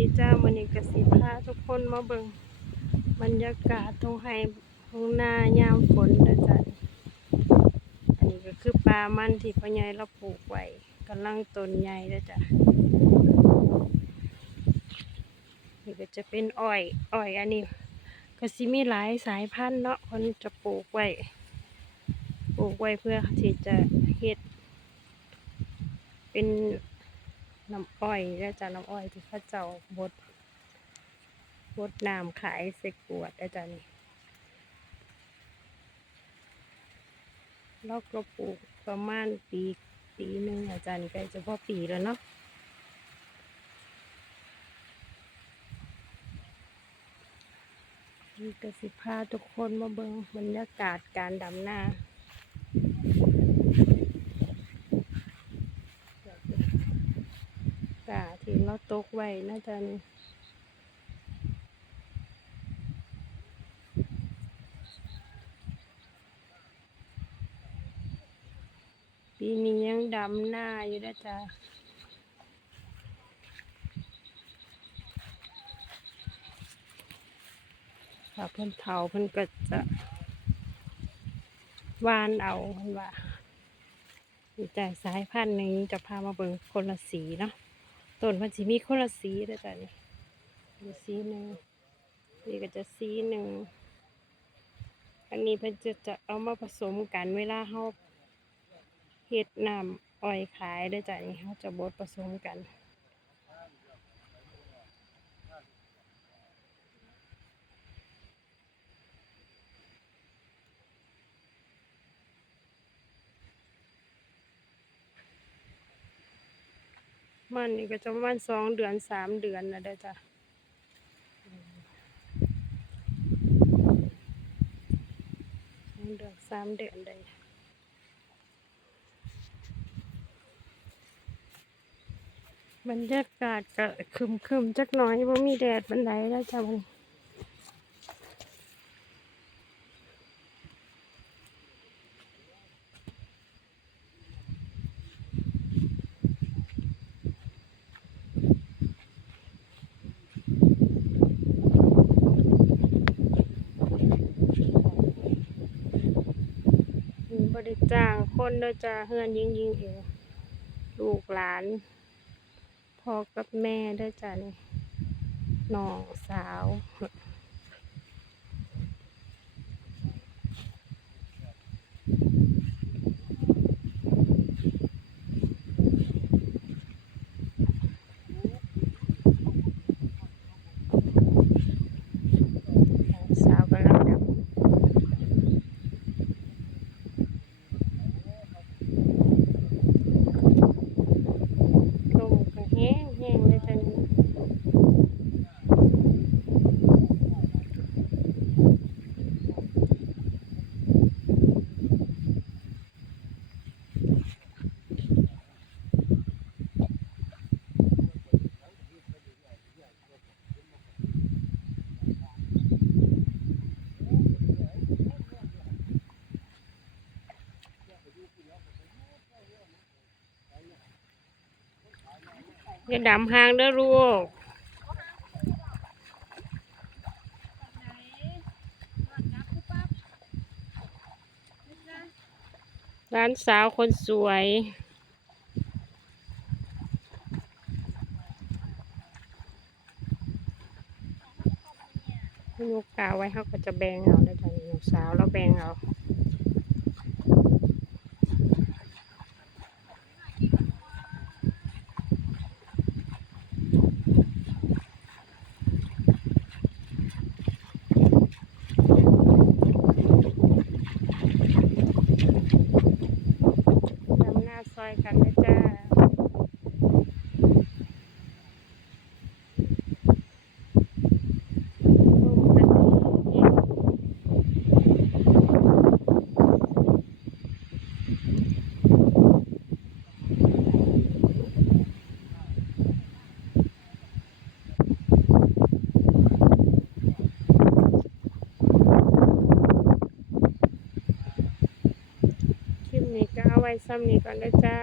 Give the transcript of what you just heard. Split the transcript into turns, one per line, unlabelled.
ดีจ้ามันนี้กสิพาทุกคนมาเบิ่งบรรยากาศตรงไห้ตรงหน้ายามฝนนะจ๊ะอันนี้ก็คือปลามันที่พ่อใหญ่เราปลูกไว้กำลังต้นใหญ่นะจ๊ะนี่ก็จะเป็นอ้อยอ้อยอันนี้ ก็สิมีหลายสายพันธุ์เนาะคนจะปลูกไว้ปลูกไว้เพื่อที่จะเฮ็ดเป็น น้ำอ้อยแล้วจ้ะน้ำอ้อยที่เขาเจ้าบดบดน้ำขายใส่ขวดแล้วจ้ะนี่เราก็ปลูกประมาณปีปีหนึ่งอาจารย์ใกล้จะพอปีแล้วเนาะนี่ก็สิพาทุกคนมาเบิ่งบรรยากาศการดำนา กาที่ เราตกไว้น่าจะนี่ปีนี้ยังดำหน้าอยู่นะจ๊ะถ้าเพิ่นเผาเพิ่นก็จะวานเอาเพิ่นว่ามีแต่สายพันธุ์นึ่งจะพามาเบิ่งคนละสีเนาะ ต้นมันจะมีคนละสีเด้อจ้ะนี่สีหนึ่งนี่ก็จะสีหนึ่งอันนี้เพิ่นจะจะเอามาผสมกันเวลาเฮาเฮ็ดน้ำอ้อยขายเด้จ้ะนี่เฮาจะบดผสมกัน มันนี่ก็จะประมาณสองเดือนสามเดือนนะเด้อจ้ะสองเดือนสามเดือนได้บรรยากาศก็คึมคึมๆจักหน่อยว่ามีแดดบันไดแล้วจ้ะมัน บริจ้างคนเด้อจ้ะเฮือนยิงยิงๆเองลูกหลานพ่อกับแม่เด้อจ้ะนี่น้องสาว สาวกำลังดับลมก็แห้งแห้งเลยจ้ะนี่ อย่าดำหางเด้อลูกร้านสาวคนสวยลูกกาไว้เขาก็จะแบ่งเอาได้ตอนนี้ลูกสาวแล้วแบ่งเอา ทำหน้าซอยกันนะจ้าลูกตะกี้คลิปนี้ก็เอาไว้ซ้ำนี้ก่อนนะจ้า